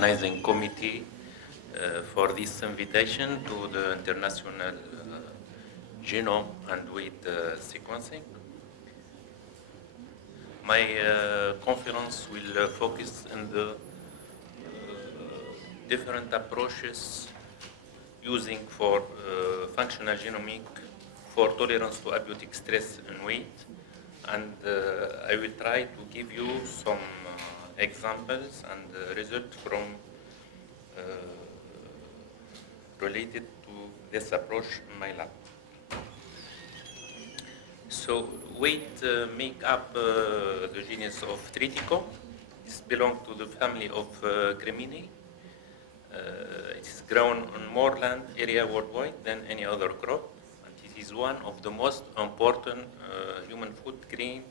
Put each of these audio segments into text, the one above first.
organizing committee for this invitation to the International Genome and Weight Sequencing. My conference will focus on the different approaches using for functional genomic for tolerance to abiotic stress and weight, and I will try to give you some examples and results from related to this approach in my lab. So weight make up the genus of Triticum. This belongs to the family of Brini. It is grown on more land area worldwide than any other crop, and it is one of the most important human food grain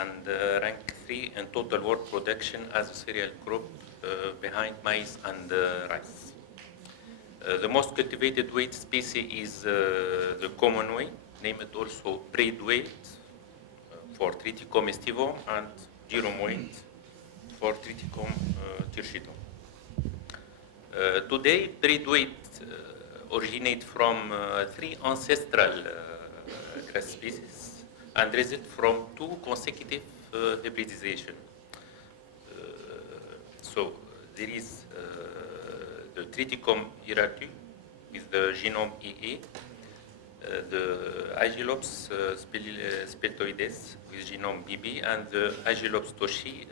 and rank 3 in total world production as a cereal crop behind maize and rice. The most cultivated wheat species is the common wheat, named also bread wheat for Triticum aestivum and durum wheat for Triticum turgidum. Today, bread wheat originate from 3 ancestral grass species and result from 2 consecutive hybridization. So there is the Triticum hierarchy with the genome EE, the Aegilops speltoides with genome BB, and the Aegilops toshi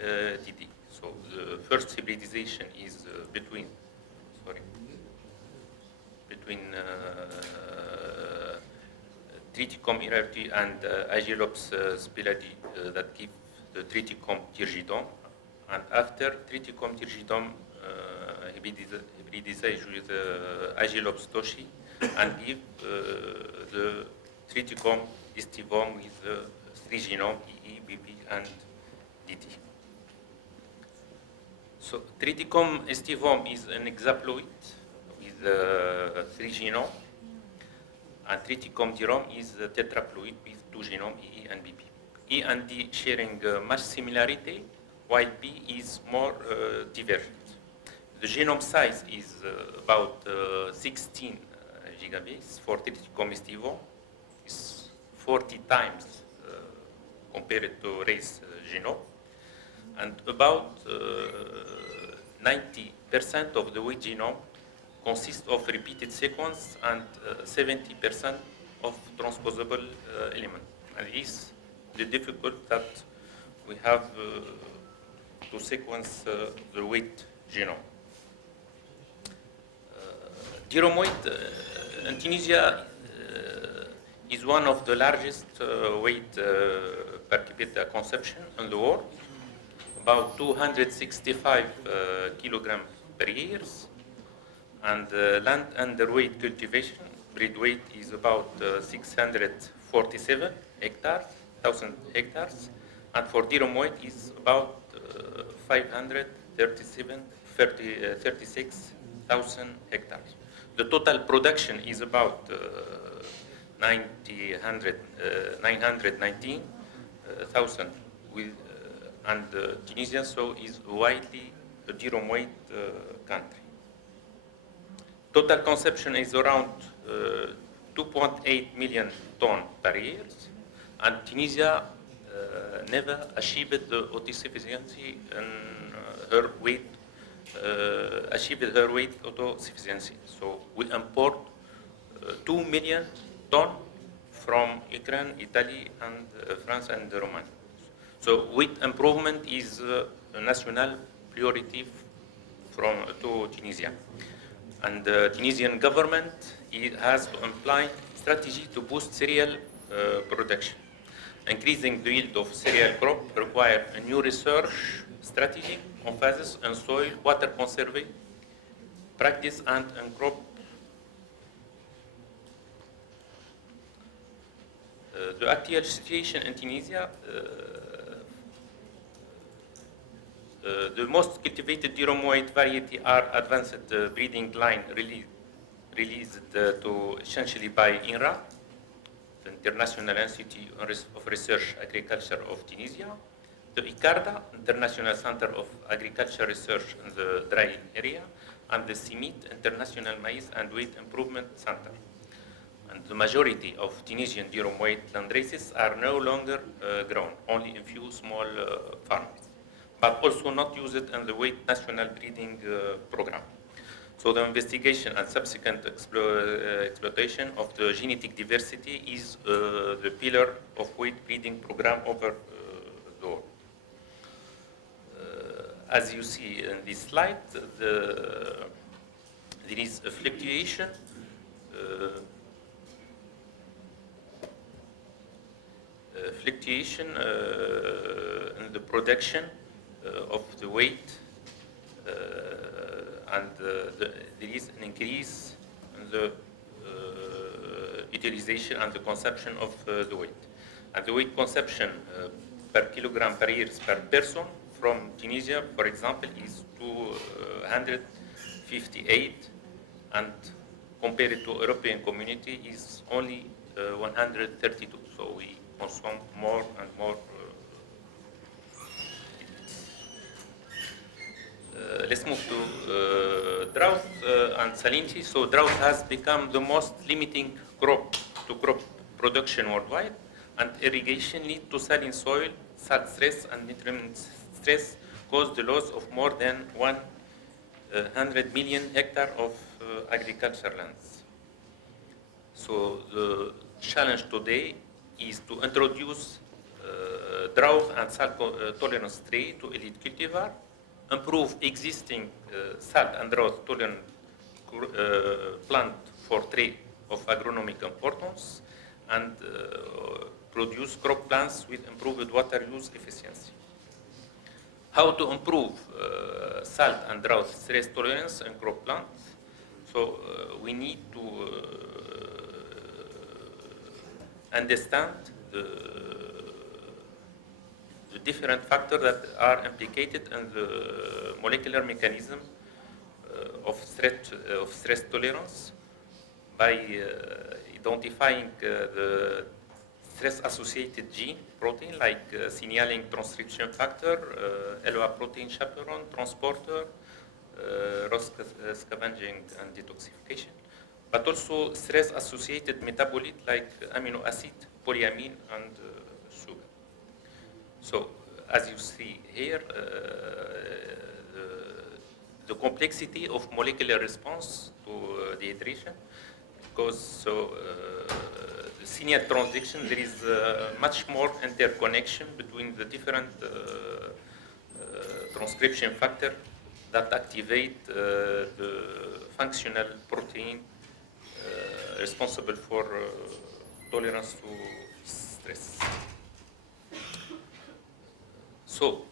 DD. So the first hybridization is between Triticum hierarchy and Aegilops speladi that give the Triticum turgidum, and after Triticum turgidum hybridization with Aegilops toshi and give the Triticum aestivum with the 3 genome EE, BB, and DD. So Triticum aestivum is an hexaploid with 3 genome, and Triticum durum is a tetraploid with 2 genome EE and BB. E and D sharing much similarity, while B is more divergent. The genome size is about 16 gigabase for Triticum aestivum. It's 40 times compared to race genome, and about 90% of the wheat genome consists of repeated sequence and 70% of transposable elements. And this is the difficulty that we have to sequence the wheat genome. Durum wheat in Tunisia is one of the largest wheat per capita consumption in the world, about 265 kilograms per year. And land underweight cultivation, bread weight is about 647 hectares, 1,000 hectares, and for durum weight is about 36,000 hectares. The total production is about 919,000 and Tunisia so is widely a durum weight country. Total consumption is around 2.8 million tons per year, and Tunisia never achieved the autosufficiency in her wheat, autosufficiency. So we import 2 million tons from Ukraine, Italy, and France and Romania. So wheat improvement is a national priority to Tunisia. And the Tunisian government has to implement strategy to boost cereal production. Increasing the yield of cereal crop requires a new research strategy, emphasis on soil, water conservation practice, and on crop. The actual situation in Tunisia, the most cultivated durum wheat variety are advanced breeding line released to essentially by INRA, the International Institute of Research Agriculture of Tunisia. the ICARDA, International Center of Agriculture Research in the dry area, and the CIMIT, International Maize and Wheat Improvement Center. And the majority of Tunisian durum wheat landraces are no longer grown, only in few small farms, but also not used in the wheat national breeding program. So the investigation and subsequent exploitation of the genetic diversity is the pillar of wheat breeding program over the world. As you see in this slide, there is a fluctuation in the production of the weight, and there is an increase in the utilization and the consumption of the weight. And the weight consumption per kilogram per year per person from Tunisia, for example, is 258, and compared to European community is only 132. So we consume more and more. Let's move to drought and salinity. So drought has become the most limiting crop to crop production worldwide, and irrigation lead to saline soil, salt stress, and nutrient stress cause the loss of more than 100 million hectares of agricultural lands. So the challenge today is to introduce drought and salt tolerance trait to elite cultivar, improve existing salt and drought tolerant plant for trait of agronomic importance, and produce crop plants with improved water use efficiency. How to improve salt and drought stress tolerance in crop plants? So we need to understand the different factors that are implicated in the molecular mechanism of stress tolerance by identifying the stress-associated gene protein like signaling transcription factor, LOA protein chaperone, transporter, ROS scavenging and detoxification, but also stress-associated metabolite like amino acid, polyamine, and sugar. So, as you see here, the complexity of molecular response to dehydration, because the signal transduction, there is much more interconnection between the different transcription factors that activate the functional protein responsible for tolerance to stress. So,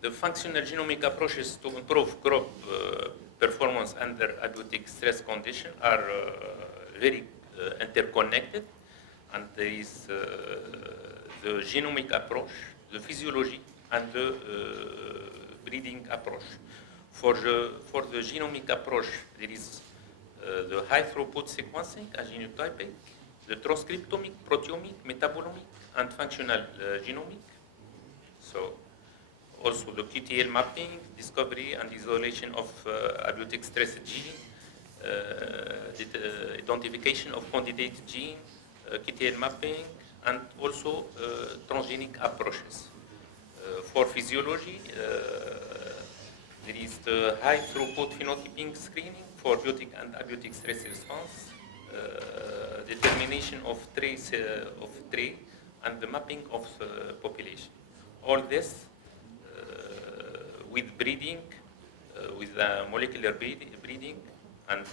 the functional genomic approaches to improve crop performance under abiotic stress conditions are very interconnected, and there is the genomic approach, the physiology, and the breeding approach. For the genomic approach, there is the high throughput sequencing and genotyping, the transcriptomic, proteomic, metabolomic, and functional genomic. So also the QTL mapping, discovery and isolation of abiotic stress gene, identification of candidate gene, QTL mapping, and also transgenic approaches. For physiology, there is the high throughput phenotyping screening for biotic and abiotic stress response, determination of traits and the mapping of population. All this with breeding, with molecular breeding and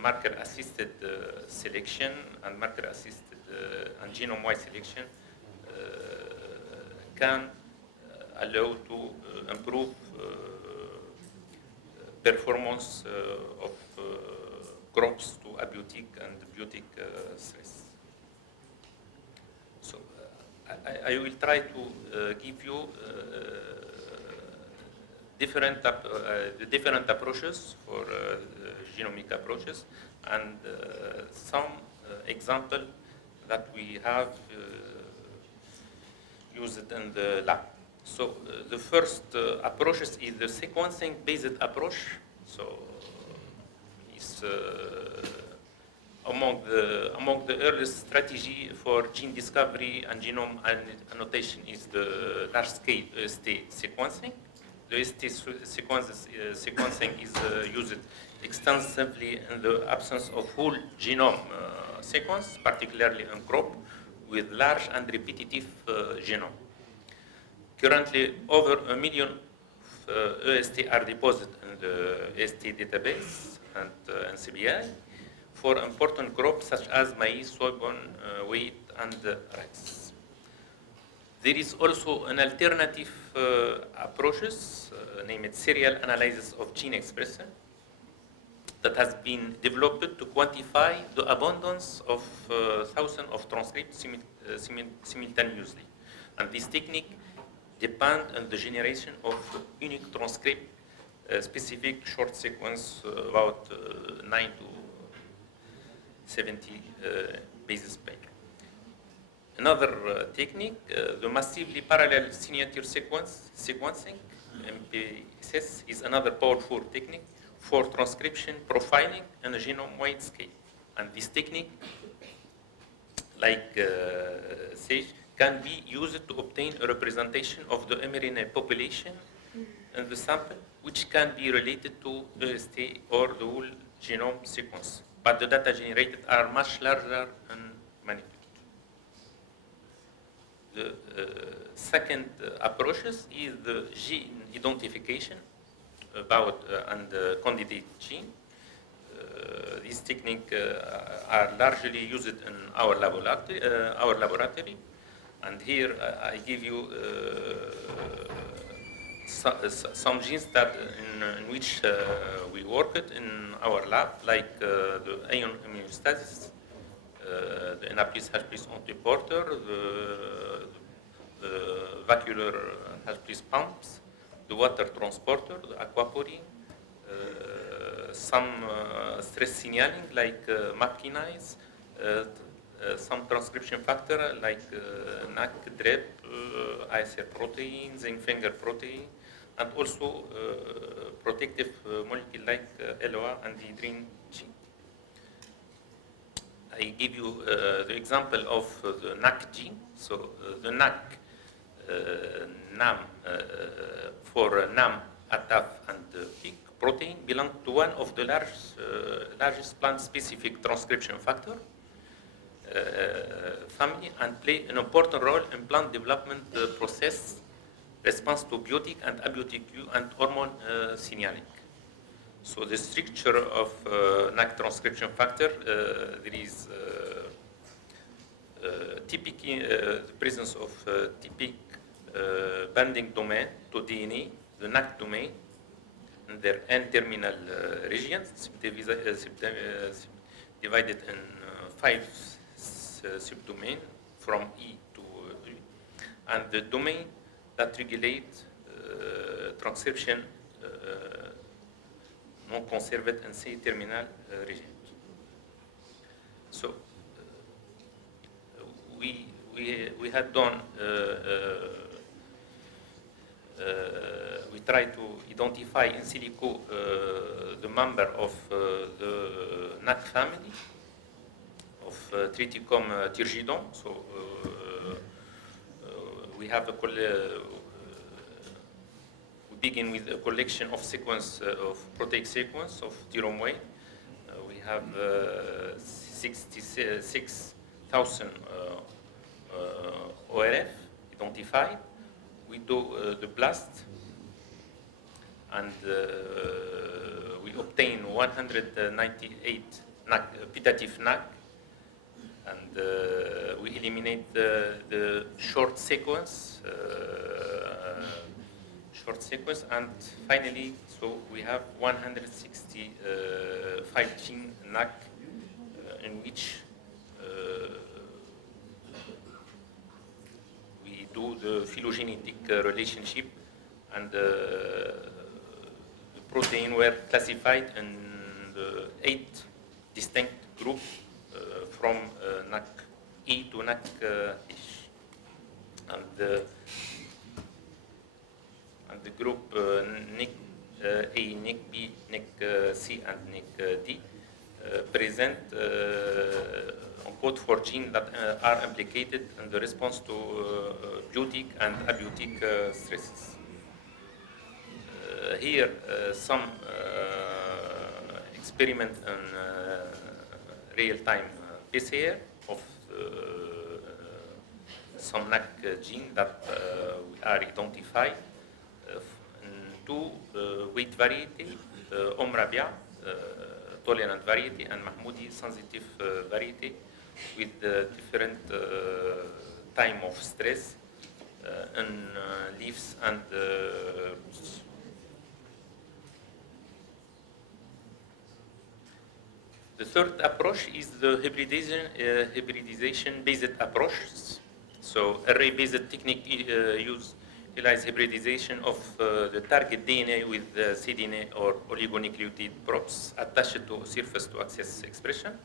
marker-assisted selection and marker-assisted and genome-wide selection can allow to improve performance of crops to abiotic and biotic stress. So I will try to give you the different approaches for genomic approaches, and some example that we have used in the lab. So the first approach is the sequencing-based approach. So it's among the earliest strategy for gene discovery and genome annotation is the large-scale EST sequencing. The EST sequencing is used extensively in the absence of whole genome sequence, particularly in crop with large and repetitive genome. Currently, over 1 million EST are deposited in the EST database and NCBI for important crops such as maize, soybean, wheat, and rice. There is also an alternative approaches, named serial analysis of gene expression, that has been developed to quantify the abundance of thousands of transcripts simultaneously. And this technique depends on the generation of unique transcript, specific short sequence, about 9 to 70 bases pair. Another technique, the massively parallel signature sequencing, MPSS, is another powerful technique for transcription profiling on a genome-wide scale. And this technique, like SAGE, can be used to obtain a representation of the mRNA population in the sample, which can be related to EST or the whole genome sequence. But the data generated are much larger and manipulated. The second approaches is the gene identification about and candidate gene. These techniques are largely used in our laboratory. And here I give you some genes that in which we worked in our lab, like the ion homeostasis, the NAPLIS H+ antiporter, the vacuolar H+ pumps, the water transporter, the aquaporin, some stress signaling like MAP kinase, some transcription factor like NAC, DREP, ISR protein, zinc finger protein, and also protective molecule like LOA and the DRIN gene. I give you the example of the NAC gene. So the NAC NAM for NAM, ATAF, and PIC protein belong to one of the largest plant-specific transcription factor family and play an important role in plant development process response to biotic and abiotic and hormone signaling. So the structure of NAC transcription factor, there is typically the presence of typic binding domain to DNA, the NAC domain, in their N-terminal regions, divided in 5 subdomain from E to E, and the domain that regulate transcription non-conserved in C-terminal region. So we had done we try to identify in silico the member of the NAC family of Triticum turgidon. So we have a we begin with a collection of sequence of proteic sequence of Tiromway. We have 66,000 ORF identified. We do the blast, and we obtain 198 NAC, putative NAC, and we eliminate the short sequence, and finally, so we have 165 gene NAC in which we do the phylogenetic relationship, and the protein were classified in the 8 distinct groups from NAC E to NAC H. And the group NIC A, NIC B, NIC C, and NIC D present encode for genes that are implicated in the response to biotic and abiotic stresses. Here, some experiment in real-time PCR of some NAC gene that we are identified in two weight variety, Rabia, tolerant variety, and Mahmoudi sensitive variety with different time of stress in leaves and roots. The third approach is the hybridization-based approach. So array-based technique utilize hybridization of the target DNA with cDNA or oligonucleotide probes attached to surface to access expression.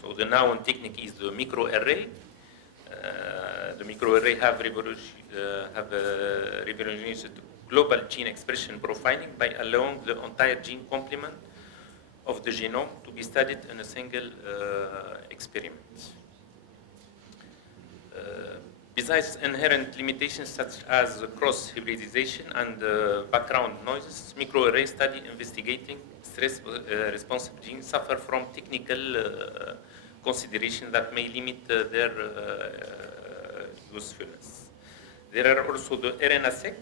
So the known technique is the microarray. The microarray have revolutionized global gene expression profiling by allowing the entire gene complement of the genome to be studied in a single experiment. Besides inherent limitations such as cross-hybridization and background noises, microarray study investigating stress-responsive genes suffer from technical considerations that may limit their usefulness. There are also the RNA-seq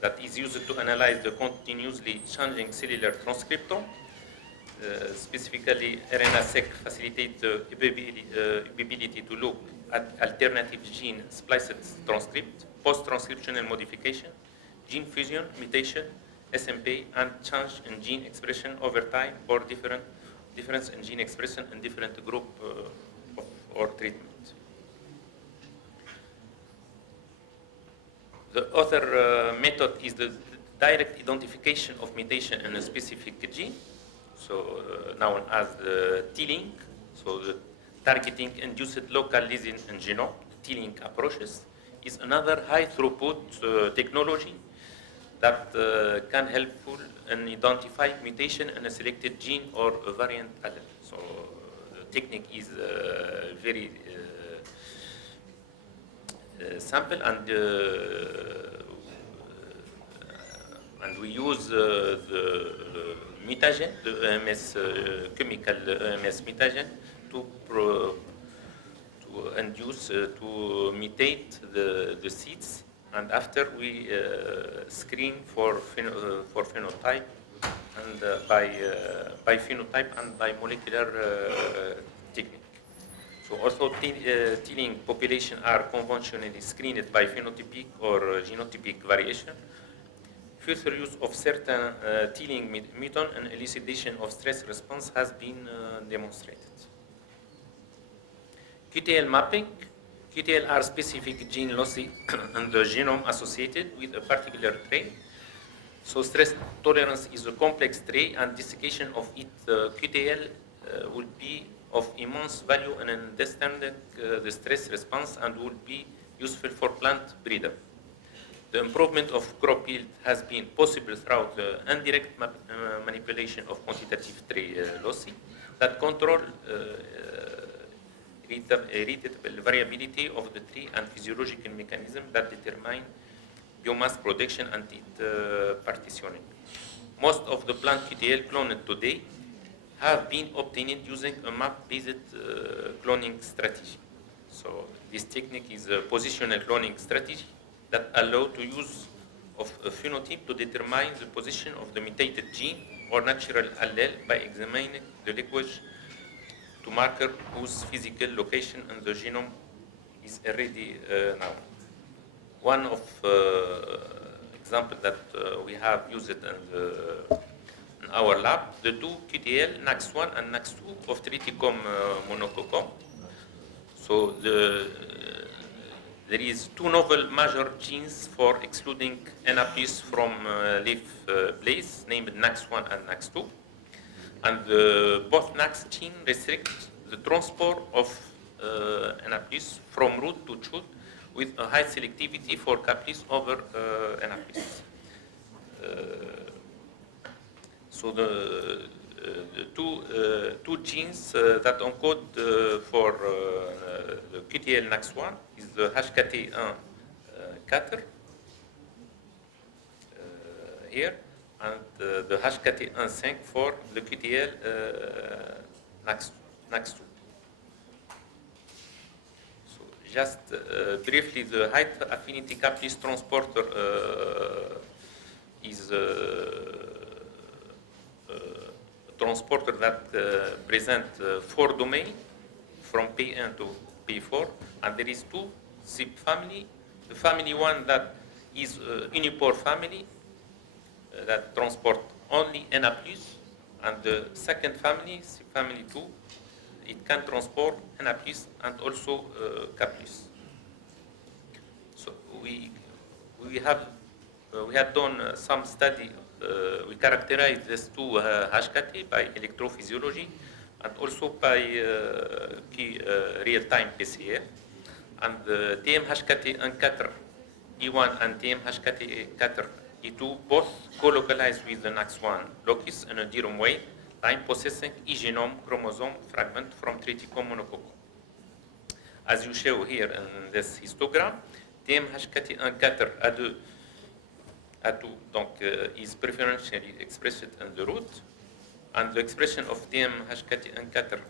that is used to analyze the continuously changing cellular transcriptome. Specifically, RNA-seq facilitates the ability to look at alternative gene spliced transcript, post-transcriptional modification, gene fusion, mutation, SMP, and change in gene expression over time or difference in gene expression in different group or treatment. The other method is the direct identification of mutation in a specific gene, so known as the T-link. So the targeting induced local lesion in genome, T-link approaches, is another high throughput technology that can helpful in identifying mutation in a selected gene or a variant allele. So the technique is very simple, and we use the mutagen, the EMS chemical EMS mutagen, to induce to mutate the seeds, and after we screen for phenotype and by phenotype and by molecular technique. So also T-link population are conventionally screened by phenotypic or genotypic variation. Further use of certain T-link mutant and elucidation of stress response has been demonstrated. QTL mapping. QTL are specific gene loci in the genome associated with a particular trait. So stress tolerance is a complex trait, and desiccation of its QTL will be of immense value in understanding the stress response and will be useful for plant breeder. The improvement of crop yield has been possible through the indirect manipulation of quantitative trait loci that control irritable variability of the tree and physiological mechanism that determine biomass production and its partitioning. Most of the plant QTL cloned today have been obtained using a map-based cloning strategy. So this technique is a positional cloning strategy that allows to use of a phenotype to determine the position of the mutated gene or natural allele by examining the lineage to marker whose physical location in the genome is already known. One of example that we have used in our lab, the two QTL, NAX1 and NAX2 of Triticum monococcum. So there is two novel major genes for excluding NAPs from leaf blades, named NAX1 and NAX2. And both NAX genes restrict the transport of NAPs from root to shoot with a high selectivity for K+ over Na+. So the two genes that encode for the QTL NAX1 is the HKT1 4 here, and the HKT1 5 for the QTL NAX2. So just briefly, the high affinity K+ transporter is transporter that present 4 domains from P1 to P4, and there is 2 subfamily. The family 1 that is unipore family that transport only Na+, and the second family, subfamily 2, it can transport Na+ and also K+. So we had done some study. We characterized these two HKT by electrophysiology and also by real-time PCR. And TM HKT1 E1 and TM HKT4 E2 both co-localized with the NAX1 locus in a DRAM weight line possessing e-genome chromosome fragment from triticum monococcal. As you show here in this histogram, TM HKT1 A2 donc, is preferentially expressed in the root, and the expression of TM HKT1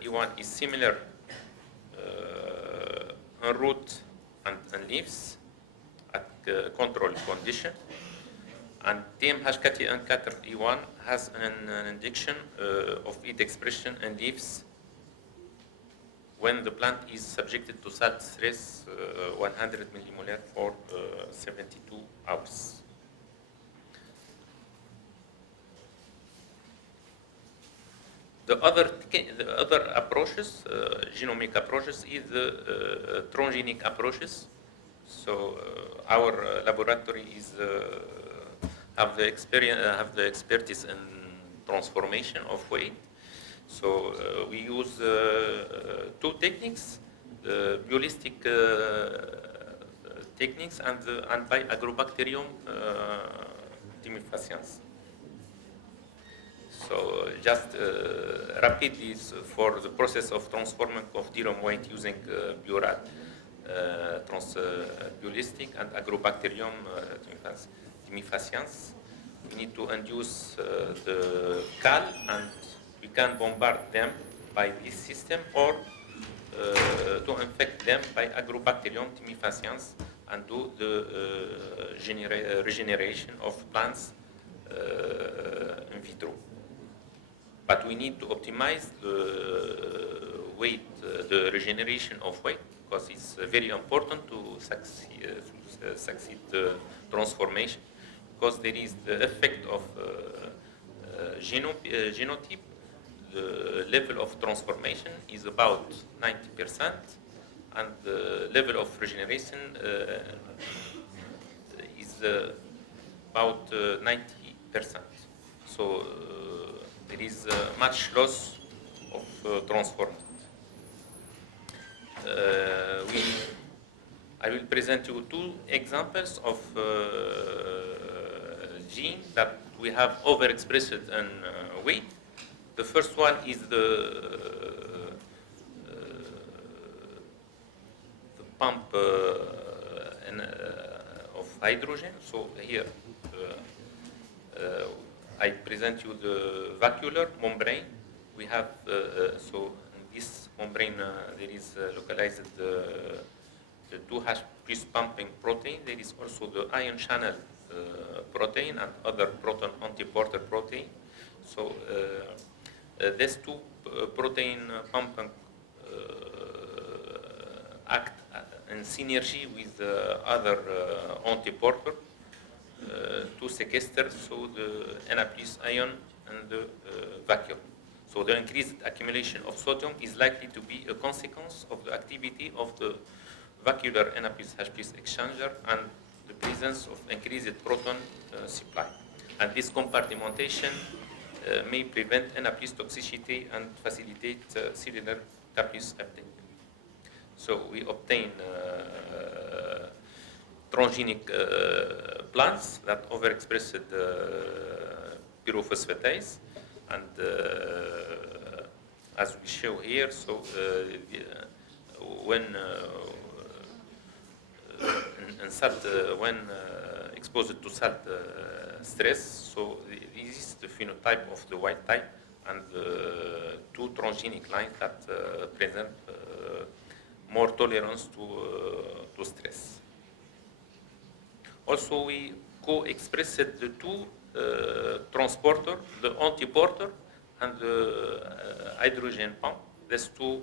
E1 is similar en root and in leaves at controlled condition. And TM HKT1 E1 has an indication of its expression in leaves when the plant is subjected to salt stress 100 millimolar for 72 hours. The other approaches, genomic approaches, is the transgenic approaches. So our laboratory is have the expertise in transformation of weight. So we use 2 techniques: the biotic techniques and by Agrobacterium timifaciens. So just rapidly for the process of transforming of DRAM weight using Biorad, biolistic and Agrobacterium timifaciens, we need to induce the cal, and we can bombard them by this system, or to infect them by Agrobacterium timifaciens and do the regeneration of plants in vitro. But we need to optimize the weight, the regeneration of weight, because it's very important to succeed the transformation, because there is the effect of genotype. The level of transformation is about 90%, and the level of regeneration is about 90%. So there is much loss of transformation. I will present you 2 examples of gene that we have overexpressed in weight. The first one is the pump of hydrogen. So here I present you the vacuolar membrane. We have so in this membrane there is localized the 2H plus pumping protein. There is also the ion channel protein and other proton antiporter protein. So these 2 protein pumping act in synergy with other antiporter to sequester so the Na+ ion in the vacuum. So the increased accumulation of sodium is likely to be a consequence of the activity of the vacuolar Na+H+ exchanger and the presence of increased proton supply. And this compartmentation may prevent Na+ toxicity and facilitate cellular K+ uptake. So we obtain transgenic plants that overexpressed pyrophosphatase, and as we show here, so when in salt, when exposed to salt stress, so this is the phenotype of the wild type, and two transgenic lines that present more tolerance to stress. Also, we co-expressed the two transporter, the antiporter and the hydrogen pump. These two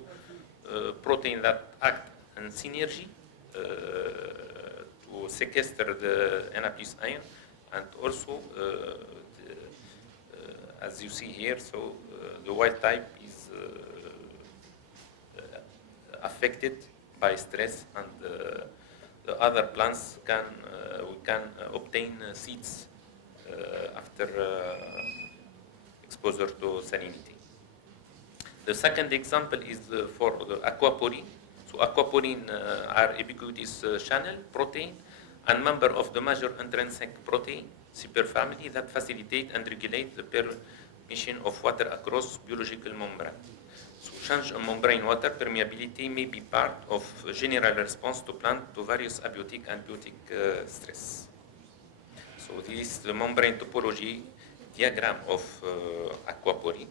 proteins that act in synergy to sequester the Na plus ion, and also, as you see here, so the wild type is affected by stress, and the other plants we can obtain seeds after exposure to salinity. The second example is for the aquaporine. So aquaporine are ubiquitous channel protein and member of the major intrinsic protein superfamily that facilitate and regulate the permeation of water across biological membrane. So change in membrane water permeability may be part of a general response to plant to various abiotic and biotic stress. So this is the membrane topology diagram of aquaporine.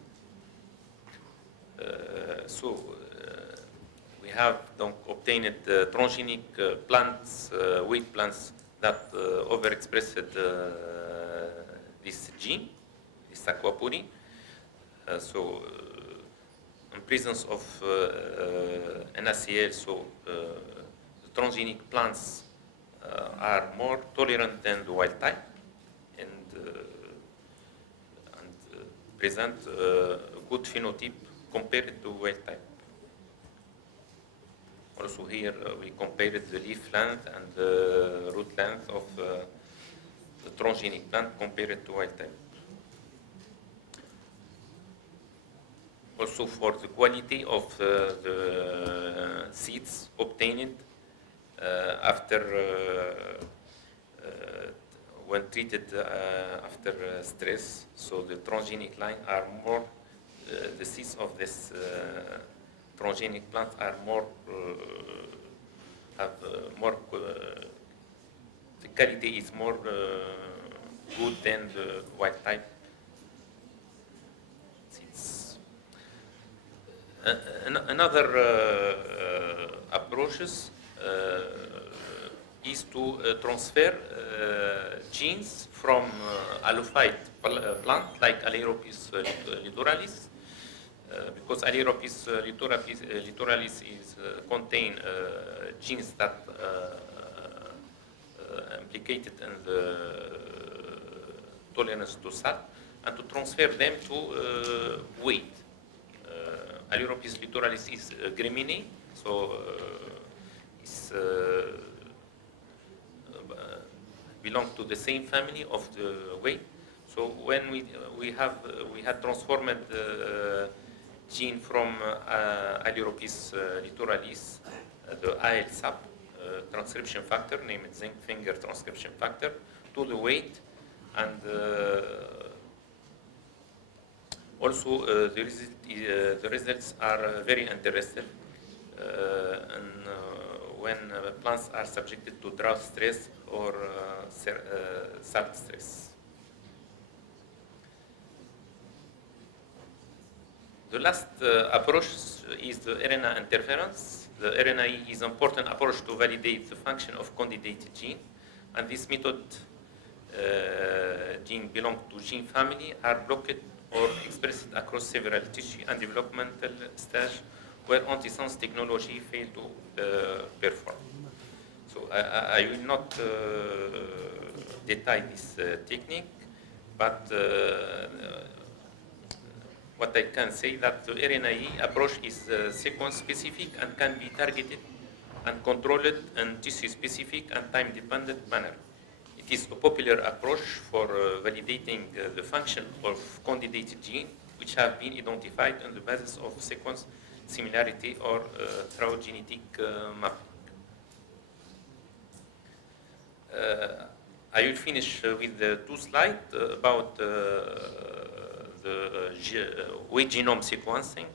We have donc obtained transgenic plants, wheat plants that overexpressed this gene, this aquaporine. In presence of NaCl, so the transgenic plants are more tolerant than the wild type, and present a good phenotype compared to wild type. Also here we compared the leaf length and the root length of the transgenic plant compared to wild type. Also for the quality of the seeds obtained after when treated after stress, so the transgenic line are more, the seeds of this transgenic plant are more, have more, the quality is more good than the wild type seeds. Another approaches is to transfer genes from halophyte plant like Aleropis litoralis, because Aleropis litoralis is contain genes that implicated in the tolerance to salt, and to transfer them to wheat. Aleropis litoralis is Brini, so it's belong to the same family of the wheat. So when we had transformed gene from Aleropis litoralis, the AL sub transcription factor, named zinc finger transcription factor, to the wheat, and also the results are very interesting when plants are subjected to drought stress or salt stress. The last approach is the RNA interference. The RNA is an important approach to validate the function of candidated gene, and this method gene belong to gene family are blocked or expressed across several tissue and developmental stage where antisense technology fail to perform. So I will not detail this technique, but what I can say that the RNA approach is sequence specific and can be targeted and controlled in tissue specific and time dependent manner. It is a popular approach for validating the function of candidated gene which have been identified on the basis of sequence similarity or through genetic mapping. I will finish with the two slides about the weight genome sequencing.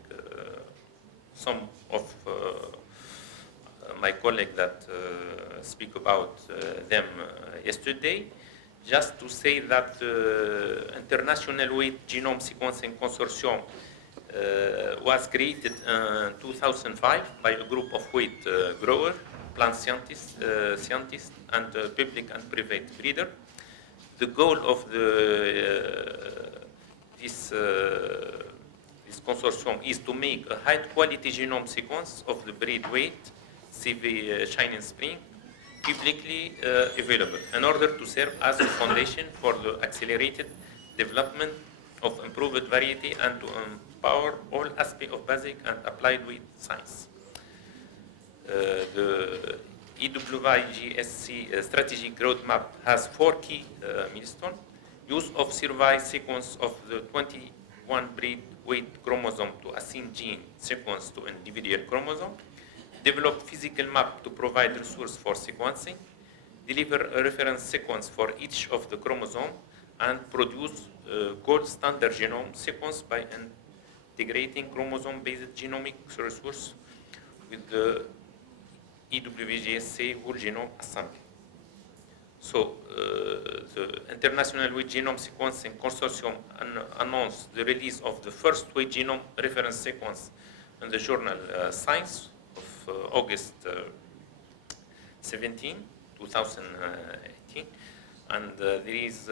Some of my colleagues that speak about them yesterday. Just to say that the International Weight Genome Sequencing Consortium was created in 2005 by a group of wheat growers, plant scientists, and public and private breeders. The goal of this consortium is to make a high-quality genome sequence of the breed weight, CV Shining Spring, publicly available in order to serve as a foundation for the accelerated development of improved variety and to empower all aspects of basic and applied weight science. The EWIGSC strategic roadmap has 4 key milestones. Use of survey sequence of the 21 breed weight chromosome to assign gene sequence to individual chromosome. Develop physical map to provide resource for sequencing. Deliver a reference sequence for each of the chromosome and produce gold standard genome sequence by integrating chromosome-based genomics resource with the EWGSA whole genome assembly. So the International Weight Genome Sequencing Consortium announced the release of the first weight genome reference sequence in the journal Science of August 17, 2018, and there is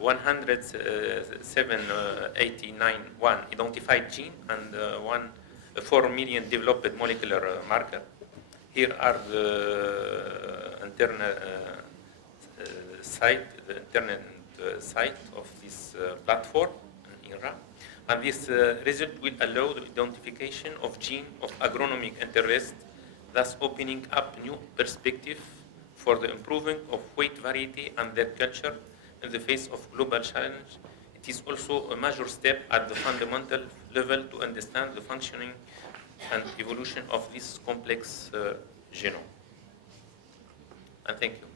107,89 identified gene and 4 million developed molecular marker. Here are the internet site of this platform in IRA. And this result will allow the identification of gene of agronomic interest, thus opening up new perspective for the improving of wheat variety and their culture in the face of global challenge. It is also a major step at the fundamental level to understand the functioning and evolution of this complex genome. And thank you.